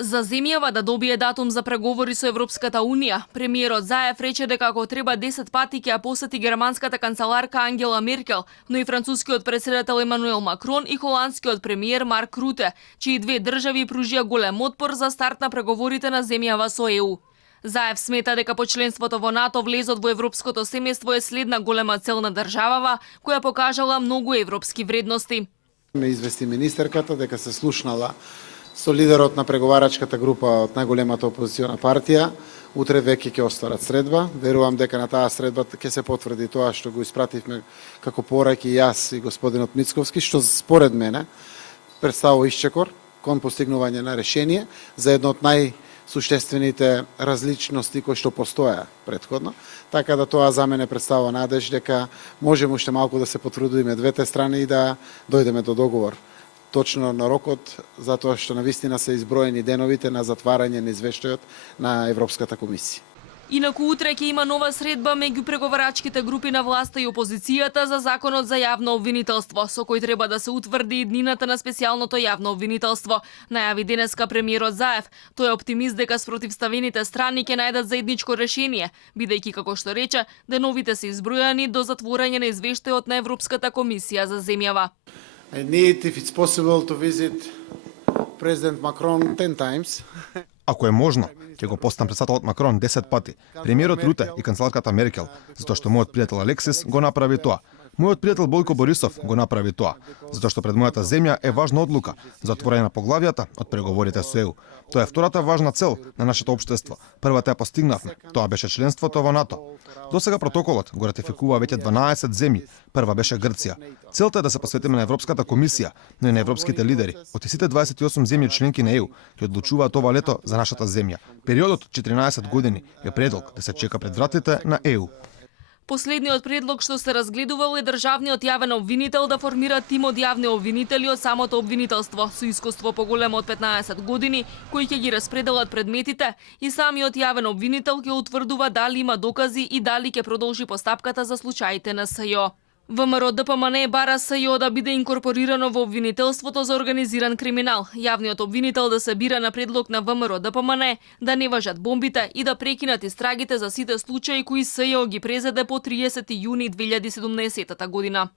За земјава да добие датум за преговори со Европската Унија, премиерот Заев рече дека ако треба 10 пати ќе ја посети германската канцеларка Ангела Меркел, но и францускиот претседател Емануел Макрон и холандскиот премиер Марк Руте, чии две држави пружија голем отпор за старт на преговорите на земјава со ЕУ. Заев смета дека по членството во НАТО влезот во европското семејство е следна голема цел на државава, која покажала многу европски вредности. Ме извести министерката дека се слушнала со лидерот на преговарачката група од најголемата опозициона партија. Утре веќе ќе остварат средба. Верувам дека на таа средба ќе се потврди тоа што го испративме како пораки јас и господинот Мицковски, што според мене представува исчекор кон постигнување на решение за едно од најсуштествените различности кои што постоја претходно. Така да тоа за мене представува надеж дека можеме уште малку да се потрудиме двете страни и да дојдеме до договор. Точно на рокот, затоа што навистина се изброени деновите на затварање на извештајот на Европската комисија. Инаку утре ќе има нова средба меѓу преговарачките групи на власта и опозицијата за законот за јавно обвинителство, со кој треба да се утврди иднината на специјалното јавно обвинителство, најави денеска премиерот Заев. Тој е оптимист дека спротивставените страни ќе најдат заедничко решение, бидејќи како што рече, деновите се избројани до затворање на извештајот на Европската комисија за земјава. I need, if it's possible, to visit President Macron 10 times. Ако е можно, ќе го постам председателот Макрон 10 пати, премиерот Руте и канцеларката Меркел, затоа што мојот пријател Алексис го направи тоа. Мојот пријател Бојко Борисов го направи тоа, затоа што пред мојата земја е важна одлука за отворање на поглавијата од преговорите со ЕУ. Тоа е втората важна цел на нашето општество. Првата ја постигнавме, тоа беше членството во НАТО. Досега протоколот го ратификува веќе 12 земји, прва беше Грција. Целта е да се посветиме на Европската комисија, но и на европските лидери од сите 28 земји членки на ЕУ, ќе одлучуваат ова лето за нашата земја. Периодот 14 години е предолг да се чека пред вратите на ЕУ. Последниот предлог што се разгледувал е државниот јавен обвинител да формира тим од јавни обвинители од самото обвинителство со искуство поголемо од 15 години, кои ќе ги распределат предметите и самиот јавен обвинител ќе утврдува дали има докази и дали ќе продолжи постапката за случаите на СЈО. ВМРО ДПМН бара СЈО да биде инкорпорирано во обвинителството за организиран криминал. Јавниот обвинител да се бира на предлог на ВМРО ДПМН, да не важат бомбите и да прекинат истрагите за сите случаи кои СЈО ги презеде по 30 јуни 2017 година.